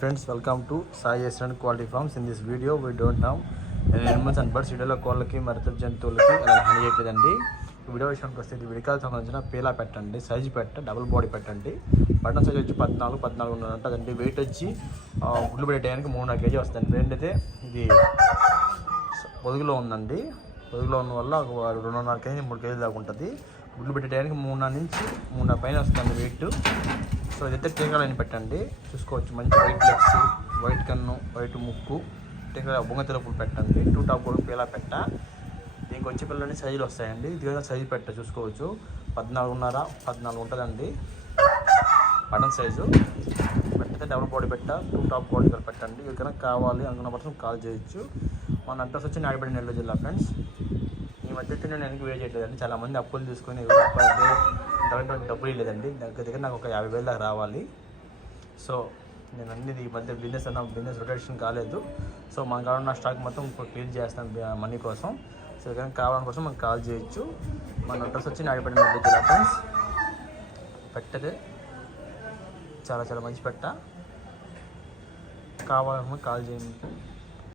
Friends welcome to Sai eastern quality farms in this video we don't have animals and birds వీడియోలో కోళ్ళకి మరిత జంతువులకి అలా హాని చేయట్లేదండి. వీడియో విషయానికి వస్తే ఇది విడికాలకు సంబంధించిన పీలా పెట్టండి సైజు పెట్ట డబుల్ బాడీ పెట్టండి. బటన్ సైజ్ వచ్చి పద్నాలుగు పద్నాలుగు ఉన్నర ఉంటుందండి వెయిట్ వచ్చి గుడ్లు పెట్టే టైంకి మూడున్నర కేజీ వస్తుంది రెండైతే ఇది పొదుగులో ఉందండి. పొదుగులో ఉన్న వల్ల ఒక రెండున్నర కేజీ మూడు కేజీ దాకా ఉంటుంది. గుడ్లు పెట్టే టైంకి మూడున్నర నుంచి మూడున్నర పైన వస్తుంది వెయిట్ సో ఇదైతే టీకాలని పెట్టండి. చూసుకోవచ్చు మంచి వైట్ లెగ్స్ వైట్ కన్ను వైట్ ముక్కు టీకా బొంగ తెలుపులు పెట్టండి. టూ టాప్ కూడా పీలా పెట్ట. దీనికి వచ్చే పిల్లలని సైజులు వస్తాయండి. ఇది సైజు పెట్ట చూసుకోవచ్చు. పద్నాలుగున్నర పద్నాలుగు ఉంటుందండి. బటన్ సైజు పెట్టితే డబుల్ బాడీ పెట్ట టూ టాప్ బాడీ పెట్టండి. ఎవరికైనా కావాలి అనుకున్న పర్సన్ కాల్ చేయొచ్చు. మన అడ్రస్ వచ్చి నాయుడుపేట నెల్లూరు జిల్లా ఫ్రెండ్స్ మధ్య అయితే నేను వెనక్కి వే చేయట్లేదండి చాలా మంది అప్పులు తీసుకొని ఎవరు ఇంతవరకు డబ్బులు ఇవ్వలేదండి దగ్గర దగ్గర నాకు ఒక యాభై వేలు దాకా రావాలి. సో నేను అన్ని ఈ మధ్య బిజినెస్ అన్న బిజినెస్ రొటేషన్ కాలేదు. సో మన కావాలన్న స్టాక్ మొత్తం క్లియర్ చేస్తాను మనీ కోసం. సో ఎవరికైనా కావాలని కోసం మనకు కాల్ చేయొచ్చు. మన అడ్రస్ వచ్చి నాయుడుపేట నెల్లూరు జిల్లా ఫ్రెండ్స్ పెట్టదే చాలా చాలా మంచి పెట్ట. కావాలనుకున్న కాల్ చేయండి.